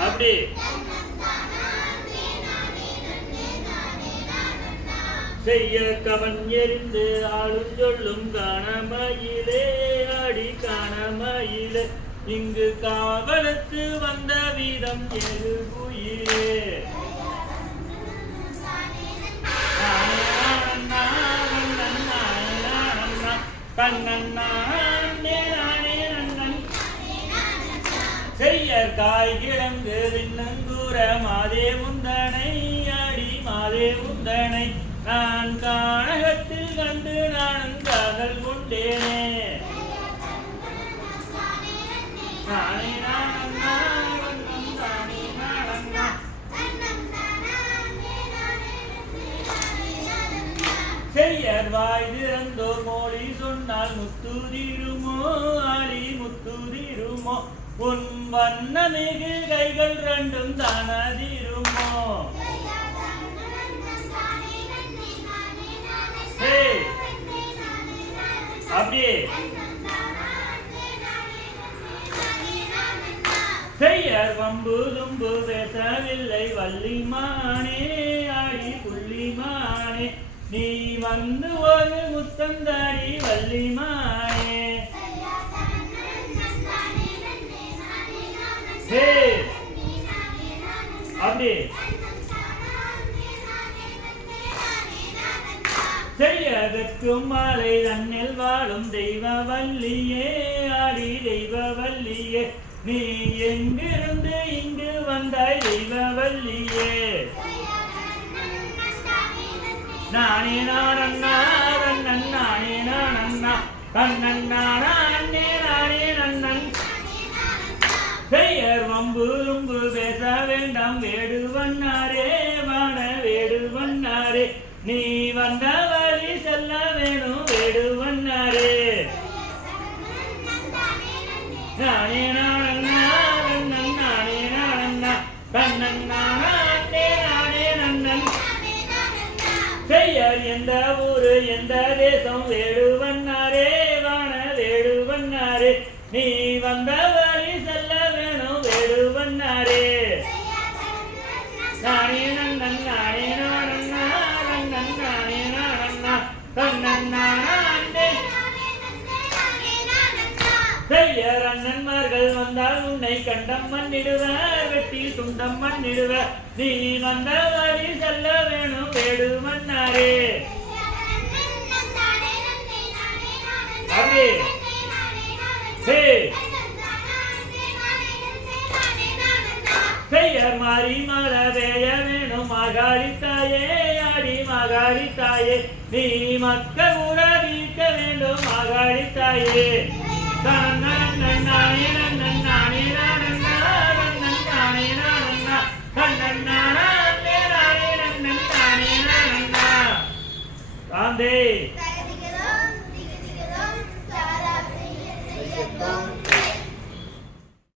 அப்படி செய்ய கவன் எரிந்து ஆளும் சொல்லும் காணமயிலே ஆடி காணமயிலே இங்கு காவலுக்கு வந்த வீதம் எது உயிரே செய்யற் காய் கிழங்கு விண்ணங்கூர மாதே உந்தனை ஆடி மாதே உந்தனை நான் காணகத்தில் கண்டு நானும் காதல் கொண்டேனே செய்யர் வாய் திறந்தோர் மொழி சொன்னால் முத்துதிருமோ ஆடி முத்துதிருமோ உன் வண்ணமிகு கைகள் ரெண்டும் தானதிருமோ அப்படியே செய்யர் வம்பு தும்பு பேசவில்லை வள்ளிமானே ஆடி புள்ளிமானே நீ வந்து ஒரு முத்தந்தாடி வள்ளிமானே அப்படி செய்யதற்கும் மாலை தன்னில் வாழும் தெய்வ வள்ளியே ஆடி தெய்வ வள்ளியே நீ எங்கிருந்து இங்கு வந்தாய் தெய்வ வள்ளியே நானே நானண்ணா நன்னன் நானே நானண்ணா கண்ணன் நானே நானே நன்னன் செய்யர் வம்பு தும்பு பேச வேண்டாம் வேடுவண்ணாரே வான வேடுவண்ணாரே நீ வந்த வழி செல்ல வேணும் வேடுவண்ணாரே நானே நானண்ணா நன்னன் நானே நானண்ணா கண்ணன் நானே நானே நன்னன் செய்யர் எந்த ஊரு எந்த தேசம் வேடுவண்ணாரே வான வேடுவண்ணாரே நீ வந்த வழி செல்ல வேணும் வேடுவண்ணாரே நானே நன்னன் நானே நானண்ணா நன்னன் நானே நானண்ணா கண்ணன் நானே செய்யர் அண்ணன்மார்கள் வந்தால் உன்னை கண்டம் மண்ணிடுவர் வெட்டி துண்டம் மண்ணிடுவர் நீ வந்த வழி செல்ல வேணும் வேடுவண்ணாரே அப்படி செய்யர் மாறி மழை பெய்ய வேணும் மாகாளி தாயே ஆடி மாகாளி தாயே நீ மக்கள் உறவிக்க வேண்டும் மாகாளி தாயே நானே நானே நன்னன் நானே நானண்ணா நன்னன் நானே நானண்ணா கண்ணன் நானே நானே நன்னன் நானே நானண்ணா காந்தே